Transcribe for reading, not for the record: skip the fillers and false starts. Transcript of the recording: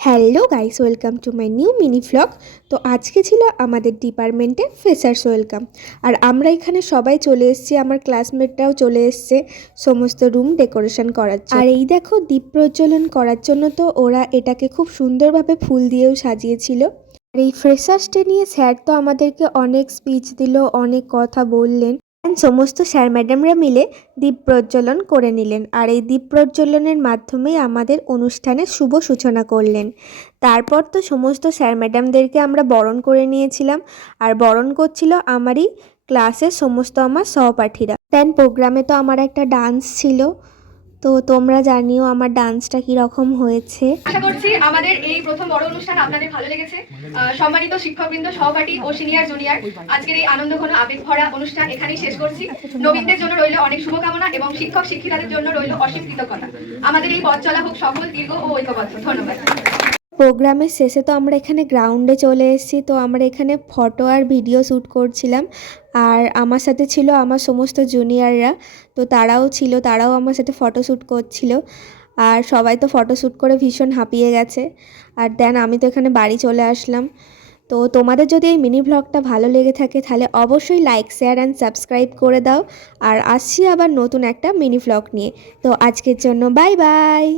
Hello guys, welcome to my new mini vlog. তো আজকে ছিল আমাদের ডিপার্টমেন্টে ফ্রেশার্স ওয়েলকাম। আর আমরা এখানে সবাই চলে এসেছি, আমার ক্লাসমেটরাও চলে এসছে সমস্ত রুম ডেকোরেশন করার জন্য। আর এই দেখো, দীপ প্রজ্বলন করার জন্য তো ওরা এটাকে খুব সুন্দরভাবে ফুল দিয়েও সাজিয়েছিল। আর এই ফ্রেশার্স ডে নিয়ে স্যার তো আমাদেরকে অনেক স্পিচ দিল, অনেক কথা বললেন। সমস্ত স্যার ম্যাডামরা মিলে দীপ প্রজ্বলন করে নিলেন, আর এই দীপ প্রজ্বলনের মাধ্যমেই আমাদের অনুষ্ঠানের শুভ সূচনা করলেন। তারপর তো সমস্ত স্যার ম্যাডামদেরকে আমরা বরণ করে নিয়েছিলাম, আর বরণ করছিল আমারই ক্লাসের সমস্ত আমার সহপাঠীরা। দেন প্রোগ্রামে তো আমার একটা ডান্স ছিল, তো তোমরা জানিও আমার ডান্সটা কীরকম হয়েছে। আশা করছি আমাদের এই প্রথম বড় অনুষ্ঠান আপনাদের ভালো লেগেছে। সম্মানিত শিক্ষকবৃন্দ, সহপাঠী ও সিনিয়র জুনিয়র, আজকের এই আনন্দঘন আবেগ ভরা অনুষ্ঠান এখানেই শেষ করছি। নবীনদের জন্য রইল অনেক শুভকামনা এবং শিক্ষক শিক্ষিকাদের জন্য রইল অসীম কৃতজ্ঞতা। আমাদের এই পথ চলা হোক সফল, দীর্ঘ ও ঐক্যবদ্ধ। ধন্যবাদ। প্রোগ্রামের শেষে তো আমরা এখানে গ্রাউন্ডে চলে এসেছি, তো আমরা এখানে ফটো আর ভিডিও শ্যুট করছিলাম। আর আমার সাথে ছিল আমার সমস্ত জুনিয়ররা, তো তারাও ছিল, তারাও আমার সাথে ফটো শ্যুট করছিল। আর সবাই তো ফটো শ্যুট করে ভীষণ হাঁপিয়ে গেছে। আর দেন আমি তো এখানে বাড়ি চলে আসলাম। তো তোমাদের যদি এই মিনি ভ্লগটা ভালো লেগে থাকে তাহলে অবশ্যই লাইক, শেয়ার অ্যান্ড সাবস্ক্রাইব করে দাও। আর আসছি আবার নতুন একটা মিনি ভ্লগ নিয়ে। তো আজকের জন্য বাই বাই।